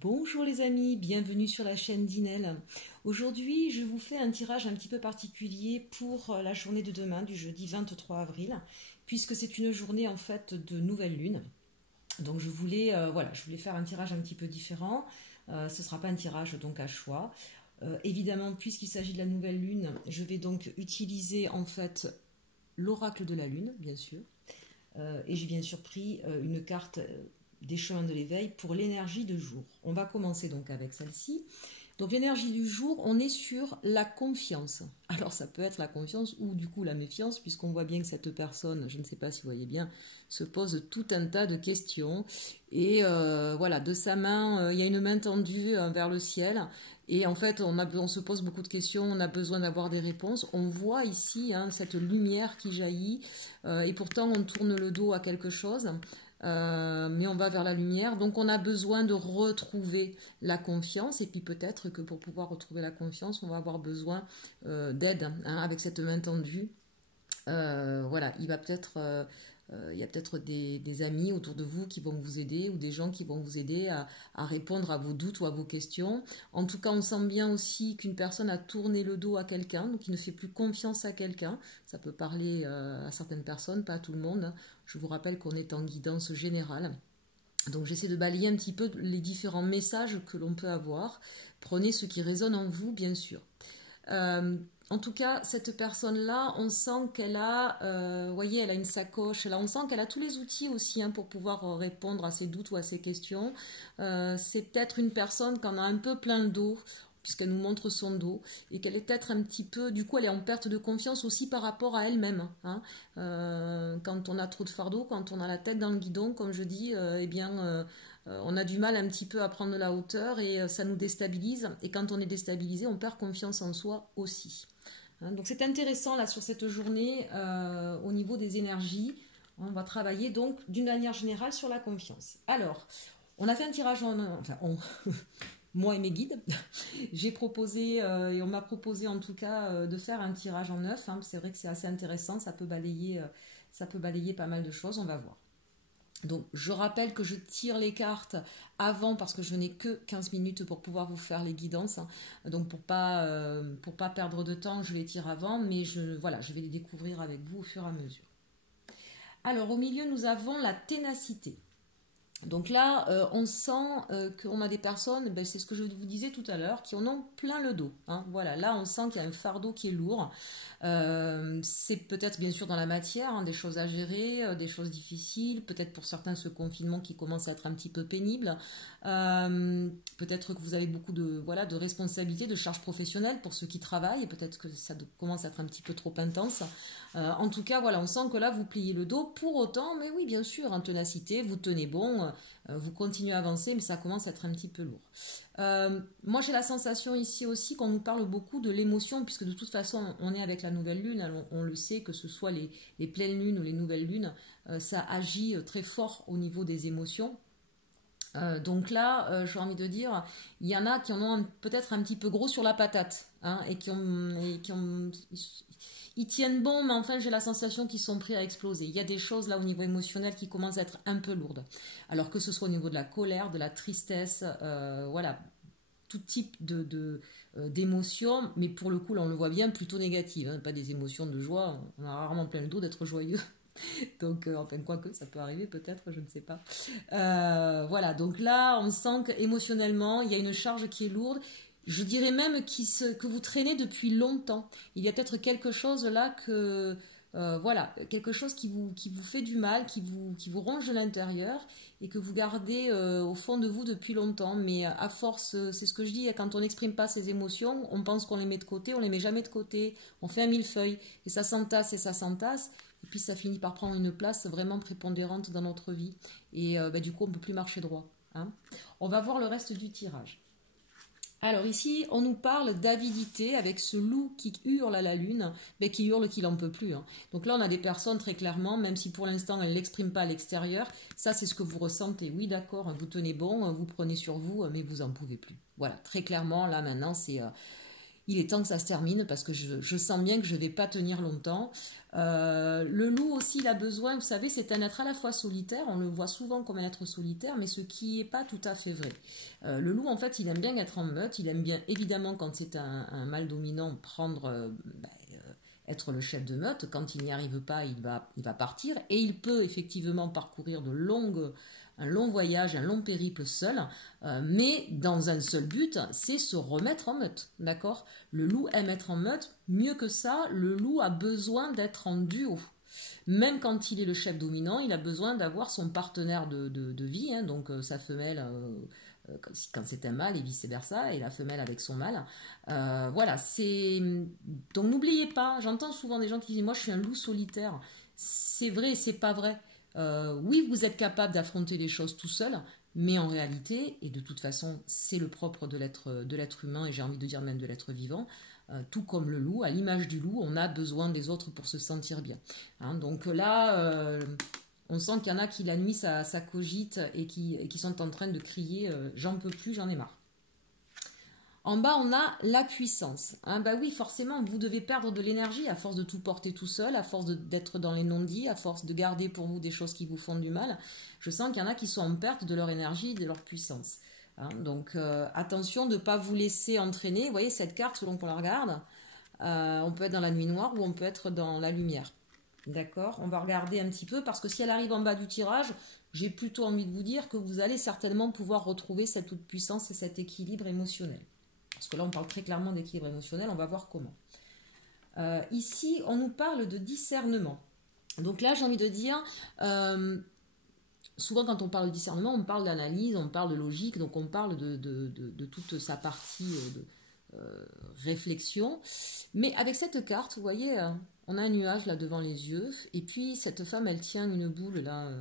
Bonjour les amis, bienvenue sur la chaîne d'Inel. Aujourd'hui, je vous fais un tirage un petit peu particulier pour la journée de demain, du jeudi 23 avril, puisque c'est une journée en fait de nouvelle lune. Donc je voulais faire un tirage un petit peu différent. Ce ne sera pas un tirage donc à choix. Évidemment, puisqu'il s'agit de la nouvelle lune, je vais donc utiliser en fait l'oracle de la lune, bien sûr. Et j'ai bien sûr pris une carte des chemins de l'éveil pour l'énergie de jour. On va commencer donc avec celle-ci. Donc l'énergie du jour, on est sur la confiance. Alors ça peut être la confiance ou du coup la méfiance, puisqu'on voit bien que cette personne, je ne sais pas si vous voyez bien, se pose tout un tas de questions. Et voilà, de sa main, il y a une main tendue vers le ciel. Et en fait, on se pose beaucoup de questions, on a besoin d'avoir des réponses. On voit ici cette lumière qui jaillit, et pourtant on tourne le dos à quelque chose. Mais on va vers la lumière, donc on a besoin de retrouver la confiance, et puis peut-être que pour pouvoir retrouver la confiance, on va avoir besoin d'aide avec cette main tendue. Voilà, il y a peut-être des amis autour de vous qui vont vous aider, ou des gens qui vont vous aider à répondre à vos doutes ou à vos questions. En tout cas, on sent bien aussi qu'une personne a tourné le dos à quelqu'un, donc il ne fait plus confiance à quelqu'un. Ça peut parler à certaines personnes, pas à tout le monde. Je vous rappelle qu'on est en guidance générale. Donc j'essaie de balayer un petit peu les différents messages que l'on peut avoir. Prenez ce qui résonne en vous, bien sûr. En tout cas, cette personne-là, on sent qu'elle a, voyez, elle a une sacoche, on sent qu'elle a tous les outils aussi pour pouvoir répondre à ses doutes ou à ses questions. C'est peut-être une personne qui en a un peu plein le dos, puisqu'elle nous montre son dos, et qu'elle est peut-être un petit peu, du coup, elle est en perte de confiance aussi par rapport à elle-même. Quand on a trop de fardeau, quand on a la tête dans le guidon, comme je dis, on a du mal un petit peu à prendre la hauteur et ça nous déstabilise. Et quand on est déstabilisé, on perd confiance en soi aussi. Donc c'est intéressant là sur cette journée au niveau des énergies. On va travailler donc d'une manière générale sur la confiance. Alors, on a fait un tirage moi et mes guides. J'ai proposé et on m'a proposé en tout cas de faire un tirage en neuf. C'est vrai que c'est assez intéressant, ça peut balayer pas mal de choses. On va voir. Donc je rappelle que je tire les cartes avant parce que je n'ai que 15 minutes pour pouvoir vous faire les guidances. Donc pour pas perdre de temps, je les tire avant, mais je vais les découvrir avec vous au fur et à mesure. Alors au milieu, nous avons la ténacité. Donc là, on sent qu'on a des personnes, c'est ce que je vous disais tout à l'heure, qui en ont plein le dos. Voilà, là on sent qu'il y a un fardeau qui est lourd. C'est peut-être bien sûr dans la matière, des choses à gérer, des choses difficiles, peut-être pour certains ce confinement qui commence à être un petit peu pénible, peut-être que vous avez beaucoup de responsabilités, de charges professionnelles pour ceux qui travaillent, et peut-être que ça commence à être un petit peu trop intense. En tout cas, voilà, on sent que là vous pliez le dos, pour autant, mais oui bien sûr, en ténacité, vous tenez bon, vous continuez à avancer, mais ça commence à être un petit peu lourd. Moi j'ai la sensation ici aussi qu'on nous parle beaucoup de l'émotion, puisque de toute façon on est avec la nouvelle lune, on le sait, que ce soit les pleines lunes ou les nouvelles lunes, ça agit très fort au niveau des émotions. Donc là, j'ai envie de dire, il y en a qui en ont peut-être un petit peu gros sur la patate, ils tiennent bon, mais enfin j'ai la sensation qu'ils sont prêts à exploser. Il y a des choses là au niveau émotionnel qui commencent à être un peu lourdes. Alors que ce soit au niveau de la colère, de la tristesse, voilà, tout type d'émotions, mais pour le coup là on le voit bien, plutôt négatives, pas des émotions de joie. On a rarement plein le dos d'être joyeux. Donc, enfin, quoique, ça peut arriver peut-être, je ne sais pas. Voilà, donc là, on sent qu'émotionnellement, il y a une charge qui est lourde. Je dirais même que vous traînez depuis longtemps. Il y a peut-être quelque chose là voilà, quelque chose qui vous fait du mal, qui vous ronge de l'intérieur et que vous gardez au fond de vous depuis longtemps. Mais à force, c'est ce que je dis, quand on n'exprime pas ses émotions, on pense qu'on les met de côté, on les met jamais de côté. On fait un millefeuille et ça s'entasse et ça s'entasse. Et puis ça finit par prendre une place vraiment prépondérante dans notre vie. Et du coup, on ne peut plus marcher droit. On va voir le reste du tirage. Alors ici, on nous parle d'avidité avec ce loup qui hurle à la lune, mais qui hurle qu'il n'en peut plus. Donc là, on a des personnes très clairement, même si pour l'instant, elles ne l'expriment pas à l'extérieur, ça c'est ce que vous ressentez. Oui, d'accord, vous tenez bon, vous prenez sur vous, mais vous n'en pouvez plus. Voilà, très clairement, là maintenant, il est temps que ça se termine parce que je sens bien que je ne vais pas tenir longtemps. Le loup aussi, il a besoin, vous savez, c'est un être à la fois solitaire, on le voit souvent comme un être solitaire, mais ce qui n'est pas tout à fait vrai. Le loup, en fait, il aime bien être en meute, il aime bien, évidemment, quand c'est un mâle dominant, être le chef de meute. Quand il n'y arrive pas, il va partir, et il peut effectivement parcourir un long voyage, un long périple seul, mais dans un seul but, c'est se remettre en meute, d'accord? Le loup aime être en meute, mieux que ça, le loup a besoin d'être en duo. Même quand il est le chef dominant, il a besoin d'avoir son partenaire de vie, hein, donc sa femelle, quand c'est un mâle et vice-versa, et la femelle avec son mâle. Voilà, c'est... Donc n'oubliez pas, j'entends souvent des gens qui disent « moi je suis un loup solitaire ». C'est vrai et c'est pas vrai. Oui, vous êtes capable d'affronter les choses tout seul, mais en réalité, et de toute façon, c'est le propre de l'être humain, et j'ai envie de dire même de l'être vivant, tout comme le loup, à l'image du loup, on a besoin des autres pour se sentir bien. Hein, donc là, on sent qu'il y en a qui la nuit, ça cogite et qui sont en train de crier j'en peux plus, j'en ai marre. En bas, on a la puissance. Hein, bah oui, forcément, vous devez perdre de l'énergie à force de tout porter tout seul, à force d'être dans les non-dits, à force de garder pour vous des choses qui vous font du mal. Je sens qu'il y en a qui sont en perte de leur énergie, de leur puissance. Hein, donc, attention de ne pas vous laisser entraîner. Vous voyez, cette carte, selon qu'on la regarde, on peut être dans la nuit noire ou on peut être dans la lumière. D'accord? On va regarder un petit peu parce que si elle arrive en bas du tirage, j'ai plutôt envie de vous dire que vous allez certainement pouvoir retrouver cette toute puissance et cet équilibre émotionnel. Parce que là, on parle très clairement d'équilibre émotionnel, on va voir comment. Ici, on nous parle de discernement. Donc là, j'ai envie de dire, souvent quand on parle de discernement, on parle d'analyse, on parle de logique, donc on parle de toute sa partie réflexion. Mais avec cette carte, vous voyez, on a un nuage là devant les yeux, et puis cette femme, elle tient une boule là,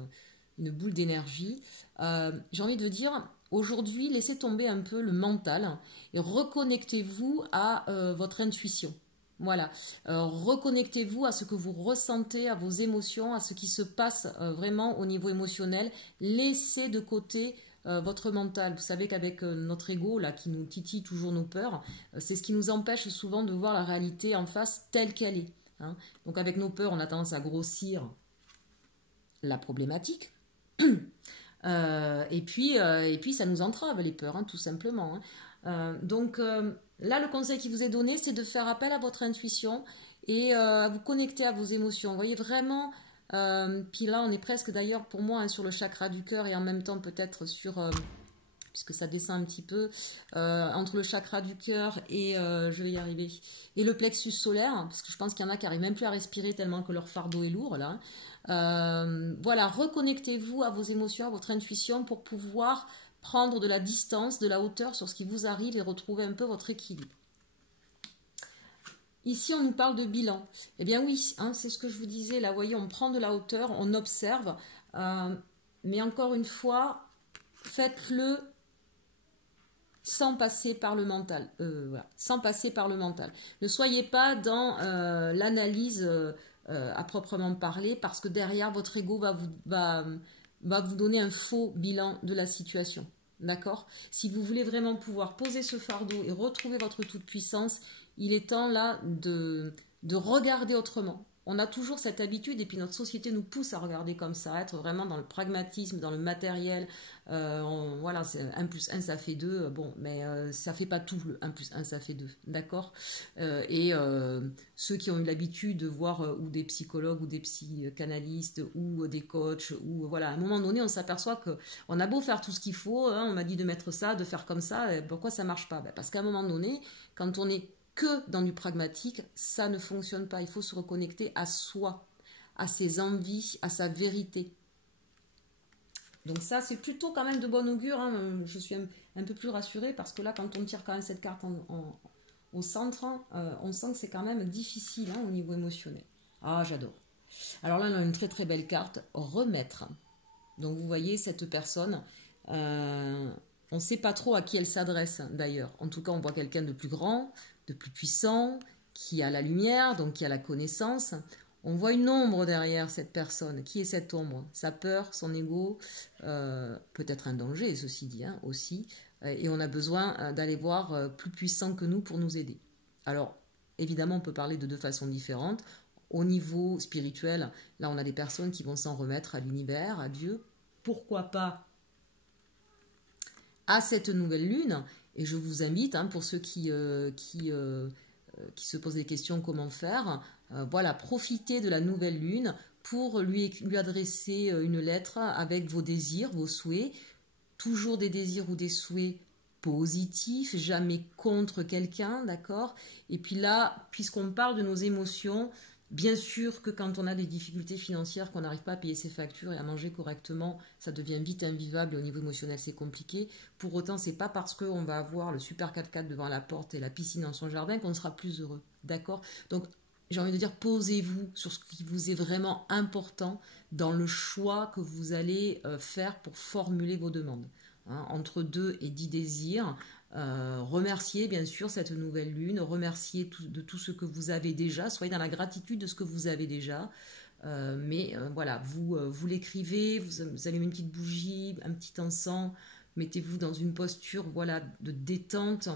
une boule d'énergie. J'ai envie de dire, aujourd'hui, laissez tomber un peu le mental et reconnectez-vous à votre intuition. Voilà, reconnectez-vous à ce que vous ressentez, à vos émotions, à ce qui se passe vraiment au niveau émotionnel. Laissez de côté votre mental. Vous savez qu'avec notre ego là, qui nous titille toujours nos peurs, c'est ce qui nous empêche souvent de voir la réalité en face telle qu'elle est. Hein. Donc avec nos peurs, on a tendance à grossir la problématique. Et puis ça nous entrave les peurs, hein, tout simplement. Hein. Donc là, le conseil qui vous est donné, c'est de faire appel à votre intuition et à vous connecter à vos émotions. Vous voyez vraiment, puis là, on est presque d'ailleurs pour moi hein, sur le chakra du cœur et en même temps peut-être sur, puisque ça descend un petit peu, entre le chakra du cœur et, je vais y arriver, et le plexus solaire, parce que je pense qu'il y en a qui n'arrivent même plus à respirer tellement que leur fardeau est lourd là. Voilà, reconnectez-vous à vos émotions, à votre intuition pour pouvoir prendre de la distance, de la hauteur sur ce qui vous arrive et retrouver un peu votre équilibre. Ici, on nous parle de bilan. Eh bien oui, hein, c'est ce que je vous disais. Là, vous voyez, on prend de la hauteur, on observe. Mais encore une fois, faites-le sans passer par le mental. Voilà, sans passer par le mental. Ne soyez pas dans l'analyse à proprement parler, parce que derrière, votre ego va vous donner un faux bilan de la situation. D'accord? Si vous voulez vraiment pouvoir poser ce fardeau et retrouver votre toute-puissance, il est temps là de regarder autrement. On a toujours cette habitude et puis notre société nous pousse à regarder comme ça, à être vraiment dans le pragmatisme, dans le matériel. Voilà, 1 plus 1 ça fait 2, bon, mais ça fait pas tout, le 1 plus 1 ça fait 2, d'accord? Ceux qui ont eu l'habitude de voir ou des psychologues ou des psychanalystes ou des coachs, ou voilà, à un moment donné on s'aperçoit qu'on a beau faire tout ce qu'il faut, hein, on m'a dit de mettre ça, de faire comme ça, pourquoi ça marche pas? Parce qu'à un moment donné, quand on est que dans du pragmatique, ça ne fonctionne pas. Il faut se reconnecter à soi, à ses envies, à sa vérité. Donc ça, c'est plutôt quand même de bon augure. Hein. Je suis un peu plus rassurée parce que là, quand on tire quand même cette carte au centre, on sent que c'est quand même difficile hein, au niveau émotionnel. Ah, j'adore. Alors là, on a une très très belle carte, remettre. Donc vous voyez, cette personne... on ne sait pas trop à qui elle s'adresse d'ailleurs. En tout cas, on voit quelqu'un de plus grand, de plus puissant, qui a la lumière, donc qui a la connaissance. On voit une ombre derrière cette personne. Qui est cette ombre? Sa peur, son ego, peut-être un danger, ceci dit, hein, aussi. Et on a besoin d'aller voir plus puissant que nous pour nous aider. Alors, évidemment, on peut parler de deux façons différentes. Au niveau spirituel, là, on a des personnes qui vont s'en remettre à l'univers, à Dieu. Pourquoi pas à cette nouvelle lune? Et je vous invite, hein, pour ceux qui se posent des questions comment faire, voilà, profitez de la nouvelle lune pour lui adresser une lettre avec vos désirs, vos souhaits, toujours des désirs ou des souhaits positifs, jamais contre quelqu'un, d'accord? Et puis là, puisqu'on parle de nos émotions, bien sûr que quand on a des difficultés financières, qu'on n'arrive pas à payer ses factures et à manger correctement, ça devient vite invivable et au niveau émotionnel c'est compliqué. Pour autant, c'est pas parce qu'on va avoir le super 4x4 devant la porte et la piscine dans son jardin qu'on sera plus heureux, d'accord? Donc j'ai envie de dire, posez-vous sur ce qui vous est vraiment important dans le choix que vous allez faire pour formuler vos demandes. Hein, entre 2 et 10 désirs. Remerciez bien sûr cette nouvelle lune, remerciez de tout ce que vous avez déjà, soyez dans la gratitude de ce que vous avez déjà. Voilà, vous l'écrivez, vous allumez une petite bougie, un petit encens, mettez-vous dans une posture voilà, de détente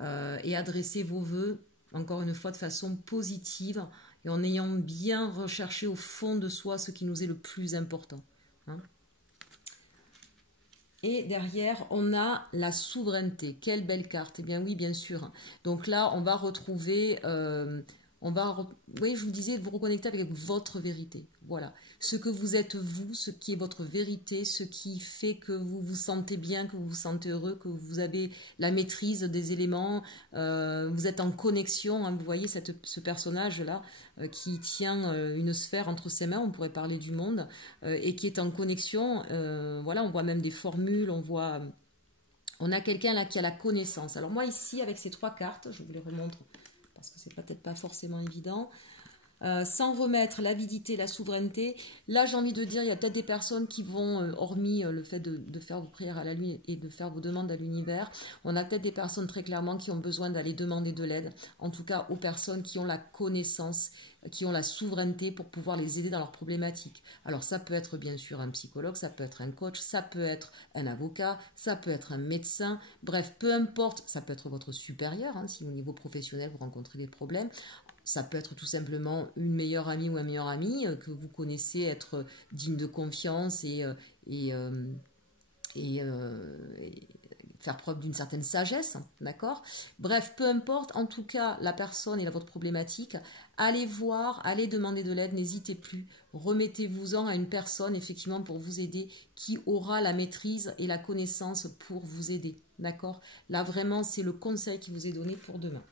et adressez vos vœux encore une fois de façon positive et en ayant bien recherché au fond de soi ce qui nous est le plus important. Hein. Et derrière, on a la souveraineté. Quelle belle carte. Eh bien oui, bien sûr. Donc là, on va retrouver... oui, je vous disais, vous reconnecter avec votre vérité. Voilà. Ce que vous êtes vous, ce qui est votre vérité, ce qui fait que vous vous sentez bien, que vous vous sentez heureux, que vous avez la maîtrise des éléments, vous êtes en connexion. Hein, vous voyez ce personnage-là qui tient une sphère entre ses mains, on pourrait parler du monde, et qui est en connexion. Voilà, on voit même des formules, on a quelqu'un là qui a la connaissance. Alors moi ici, avec ces 3 cartes, je vous les remontre parce que c'est peut-être pas forcément évident. Sans remettre l'avidité, la souveraineté, là j'ai envie de dire, il y a peut-être des personnes qui vont, hormis le fait de faire vos prières à la lune et de faire vos demandes à l'univers, on a peut-être des personnes très clairement qui ont besoin d'aller demander de l'aide, en tout cas aux personnes qui ont la connaissance, qui ont la souveraineté pour pouvoir les aider dans leurs problématiques. Alors ça peut être bien sûr un psychologue, ça peut être un coach, ça peut être un avocat, ça peut être un médecin, bref, peu importe, ça peut être votre supérieur, hein, si au niveau professionnel vous rencontrez des problèmes. Ça peut être tout simplement une meilleure amie ou un meilleur ami que vous connaissez être digne de confiance et faire preuve d'une certaine sagesse, d'accord? Bref, peu importe, en tout cas, la personne et votre problématique, allez voir, allez demander de l'aide, n'hésitez plus, remettez-vous-en à une personne, effectivement, pour vous aider, qui aura la maîtrise et la connaissance pour vous aider, d'accord? Là, vraiment, c'est le conseil qui vous est donné pour demain.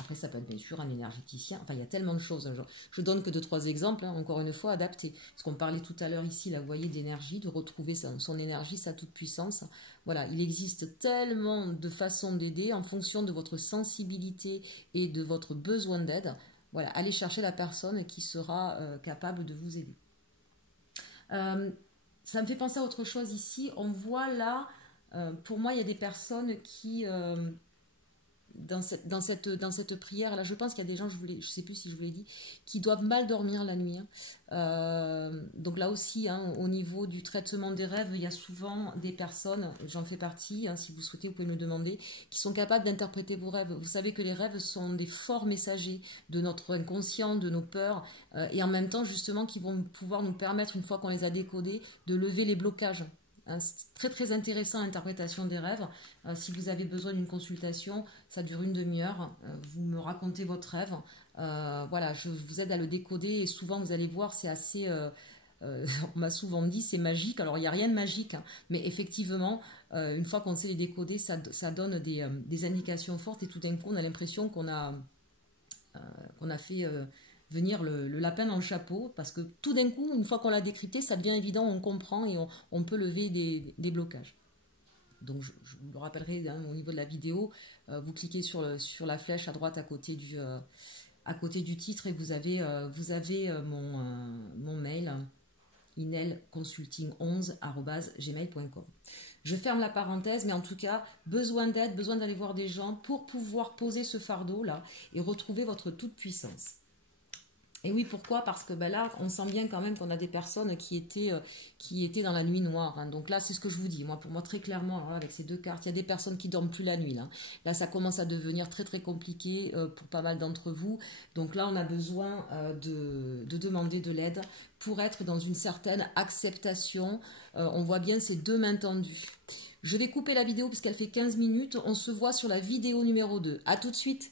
Après, ça peut être bien sûr un énergéticien. Enfin, il y a tellement de choses. Je donne que 2-3 exemples, hein, encore une fois, adaptés. Parce qu'on parlait tout à l'heure ici, là, vous voyez, d'énergie, de retrouver son énergie, sa toute-puissance. Voilà, il existe tellement de façons d'aider en fonction de votre sensibilité et de votre besoin d'aide. Voilà, allez chercher la personne qui sera capable de vous aider. Ça me fait penser à autre chose ici. On voit là, pour moi, il y a des personnes qui... dans cette prière là, je pense qu'il y a des gens, je sais plus si je vous l'ai dit, qui doivent mal dormir la nuit, hein. Donc là aussi, hein, au niveau du traitement des rêves, il y a souvent des personnes, j'en fais partie, hein, si vous souhaitez vous pouvez me demander, qui sont capables d'interpréter vos rêves. Vous savez que les rêves sont des forts messagers de notre inconscient, de nos peurs, et en même temps justement qui vont pouvoir nous permettre, une fois qu'on les a décodés, de lever les blocages. C'est très très intéressant l'interprétation des rêves. Si vous avez besoin d'une consultation, ça dure une demi-heure. Vous me racontez votre rêve. Voilà, je vous aide à le décoder et souvent vous allez voir, c'est assez... on m'a souvent dit c'est magique. Alors il n'y a rien de magique, hein, mais effectivement, une fois qu'on sait les décoder, ça donne des indications fortes et tout d'un coup on a l'impression qu'on a fait... venir le lapin dans le chapeau, parce que tout d'un coup, une fois qu'on l'a décrypté, ça devient évident, on comprend et on peut lever des blocages. Donc je vous le rappellerai, hein, au niveau de la vidéo, vous cliquez sur la flèche à droite à côté du titre et vous avez mon mail, inelconsulting11@gmail.com. Je ferme la parenthèse, mais en tout cas, besoin d'aide, besoin d'aller voir des gens pour pouvoir poser ce fardeau là et retrouver votre toute puissance. Et oui, pourquoi? Parce que ben là, on sent bien quand même qu'on a des personnes qui étaient dans la nuit noire, hein. Donc là, c'est ce que je vous dis. Moi, pour moi, très clairement, alors là, avec ces deux cartes, il y a des personnes qui dorment plus la nuit. Là, là ça commence à devenir très très compliqué pour pas mal d'entre vous. Donc là, on a besoin de demander de l'aide pour être dans une certaine acceptation. On voit bien ces deux mains tendues. Je vais couper la vidéo puisqu'elle fait 15 minutes. On se voit sur la vidéo numéro 2. À tout de suite.